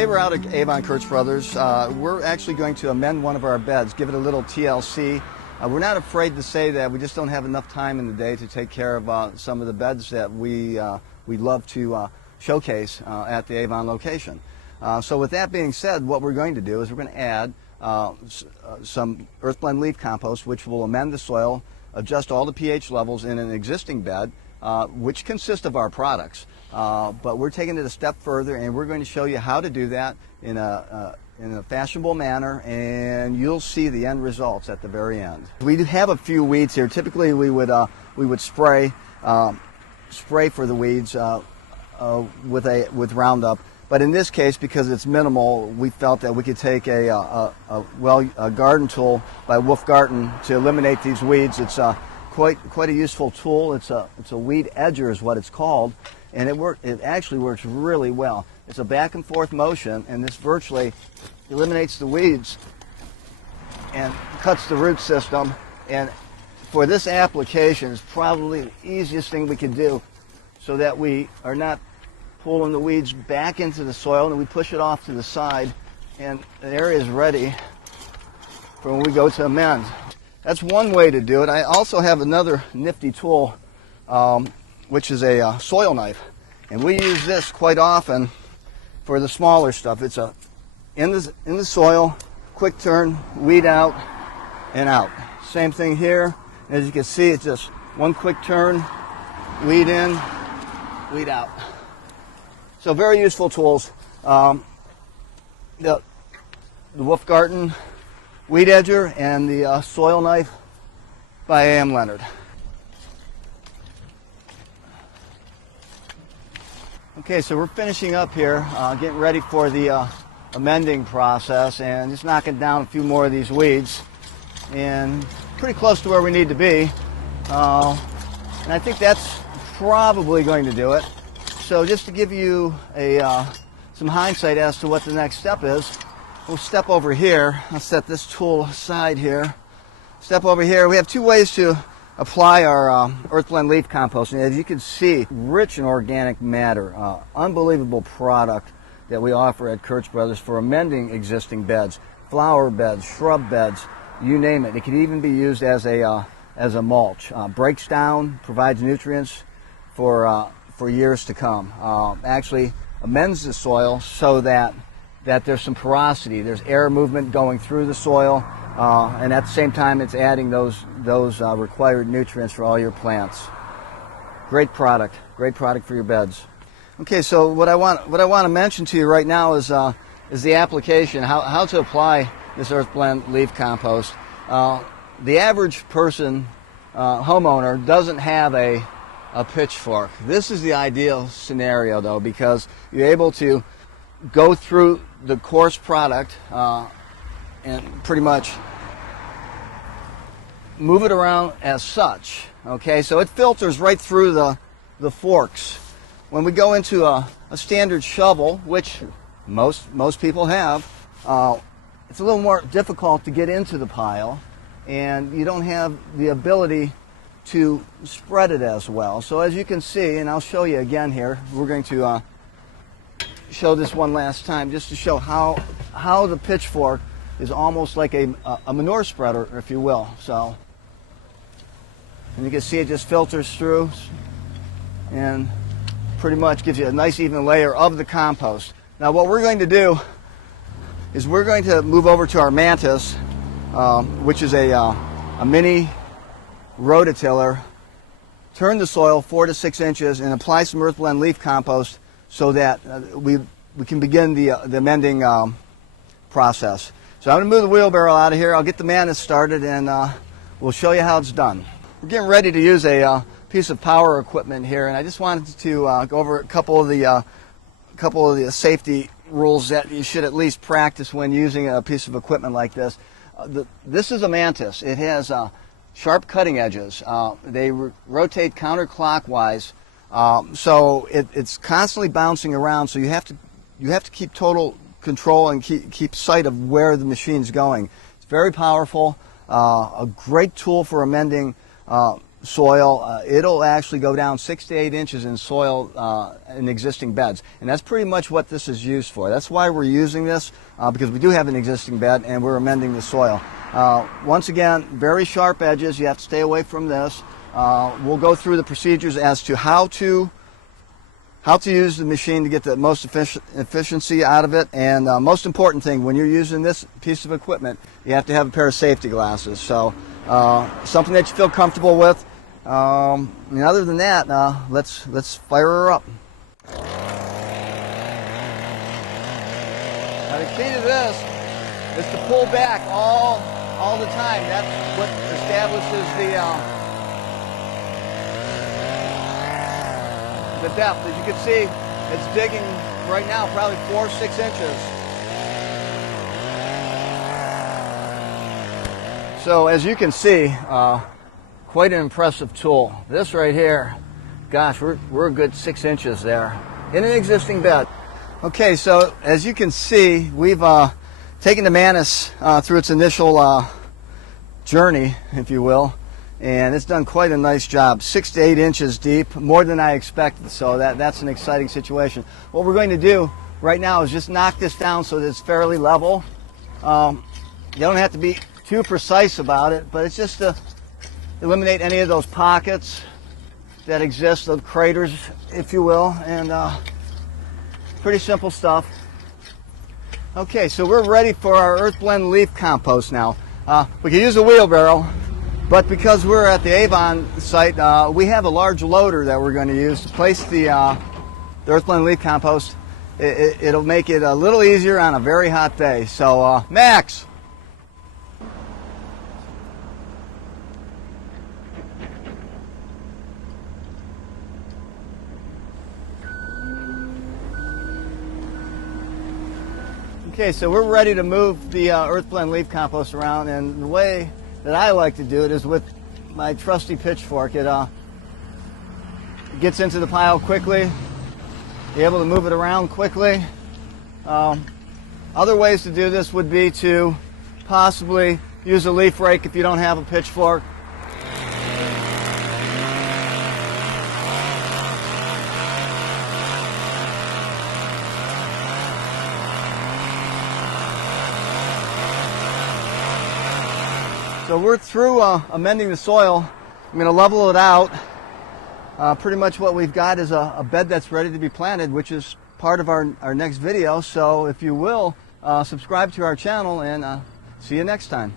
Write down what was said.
Today we're out at Avon Kurtz Brothers. We're actually going to amend one of our beds, give it a little TLC. We're not afraid to say that we just don't have enough time in the day to take care of some of the beds that we love to showcase at the Avon location. So with that being said, what we're going to do is we're going to add some earth blend leaf compost, which will amend the soil, adjust all the pH levels in an existing bed, which consists of our products. But we're taking it a step further, and we're going to show you how to do that in a fashionable manner, and you'll see the end results at the very end. We do have a few weeds here. Typically, we would spray for the weeds with Roundup. But in this case, because it's minimal, we felt that we could take a garden tool by Wolf Garden to eliminate these weeds. It's quite a useful tool. It's a weed edger is what it's called, and it actually works really well. It's a back and forth motion, and this virtually eliminates the weeds and cuts the root system. And for this application, it's probably the easiest thing we can do, so that we are not pulling the weeds back into the soil, and we push it off to the side, and the area is ready for when we go to amend. That's one way to do it. I also have another nifty tool, which is a soil knife, and we use this quite often for the smaller stuff. It's in the soil, quick turn, weed out and out. Same thing here. As you can see, it's just one quick turn, weed in, weed out. So very useful tools. The Wolf Garden weed edger and the soil knife by A.M. Leonard. Okay, so we're finishing up here, getting ready for the amending process, and just knocking down a few more of these weeds, and pretty close to where we need to be. And I think that's probably going to do it. So just to give you some hindsight as to what the next step is, we'll step over here. I'll set this tool aside here. Step over here. We have two ways to apply our earth blend leaf compost. And as you can see, rich in organic matter. Unbelievable product that we offer at Kurtz Brothers for amending existing beds, flower beds, shrub beds, you name it. It can even be used as a mulch. Breaks down, provides nutrients for years to come. Actually amends the soil so that there's some porosity, there's air movement going through the soil, and at the same time it's adding those required nutrients for all your plants. Great product for your beds. Okay, so what I want to mention to you right now is the application, how to apply this earth blend leaf compost. The average person, homeowner, doesn't have a pitchfork. This is the ideal scenario, though, because you're able to go through the coarse product and pretty much move it around as such. Okay, so it filters right through the forks. When we go into a standard shovel, which most people have, it's a little more difficult to get into the pile, and you don't have the ability to spread it as well. So as you can see, and I'll show you again here, we're going to show this one last time just to show how the pitchfork is almost like a manure spreader, if you will. So, and you can see it just filters through and pretty much gives you a nice even layer of the compost. Now what we're going to do is we're going to move over to our Mantis, which is a mini rototiller, turn the soil 4 to 6 inches, and apply some earth blend leaf compost so that we can begin the amending process. So I'm going to move the wheelbarrow out of here. I'll get the Mantis started, and we'll show you how it's done. We're getting ready to use a piece of power equipment here, and I just wanted to go over a couple of the safety rules that you should at least practice when using a piece of equipment like this. This is a Mantis. It has sharp cutting edges. They rotate counterclockwise, so it's constantly bouncing around. So you have to keep total control and keep sight of where the machine's going. It's very powerful, a great tool for amending soil, it'll actually go down 6 to 8 inches in soil in existing beds. And that's pretty much what this is used for. That's why we're using this, because we do have an existing bed and we're amending the soil. Once again, very sharp edges. You have to stay away from this. We'll go through the procedures as to how to use the machine to get the most efficiency out of it. And most important thing, when you're using this piece of equipment, you have to have a pair of safety glasses. So something that you feel comfortable with. And other than that, let's fire her up. Now the key to this is to pull back all the time. That's what establishes the depth. As you can see, it's digging right now probably 4 or 6 inches. So as you can see, quite an impressive tool. This right here, gosh, we're a good 6 inches there in an existing bed. Okay, so as you can see, we've taken the Manus through its initial journey, if you will, and it's done quite a nice job. 6 to 8 inches deep, more than I expected, so that's an exciting situation. What we're going to do right now is just knock this down so that it's fairly level. You don't have to be too precise about it, but it's just to eliminate any of those pockets that exist, those craters, if you will, and pretty simple stuff. Okay, so we're ready for our Earth Blend leaf compost now. We can use a wheelbarrow, but because we're at the Avon site, we have a large loader that we're going to use to place the Earth Blend leaf compost. It'll make it a little easier on a very hot day. So, Max! Okay, so we're ready to move the Earth Blend leaf compost around, and the way that I like to do it is with my trusty pitchfork. It gets into the pile quickly. You're able to move it around quickly. Other ways to do this would be to possibly use a leaf rake if you don't have a pitchfork. So we're through amending the soil. I'm going to level it out. Pretty much what we've got is a bed that's ready to be planted, which is part of our next video. So if you will, subscribe to our channel, and see you next time.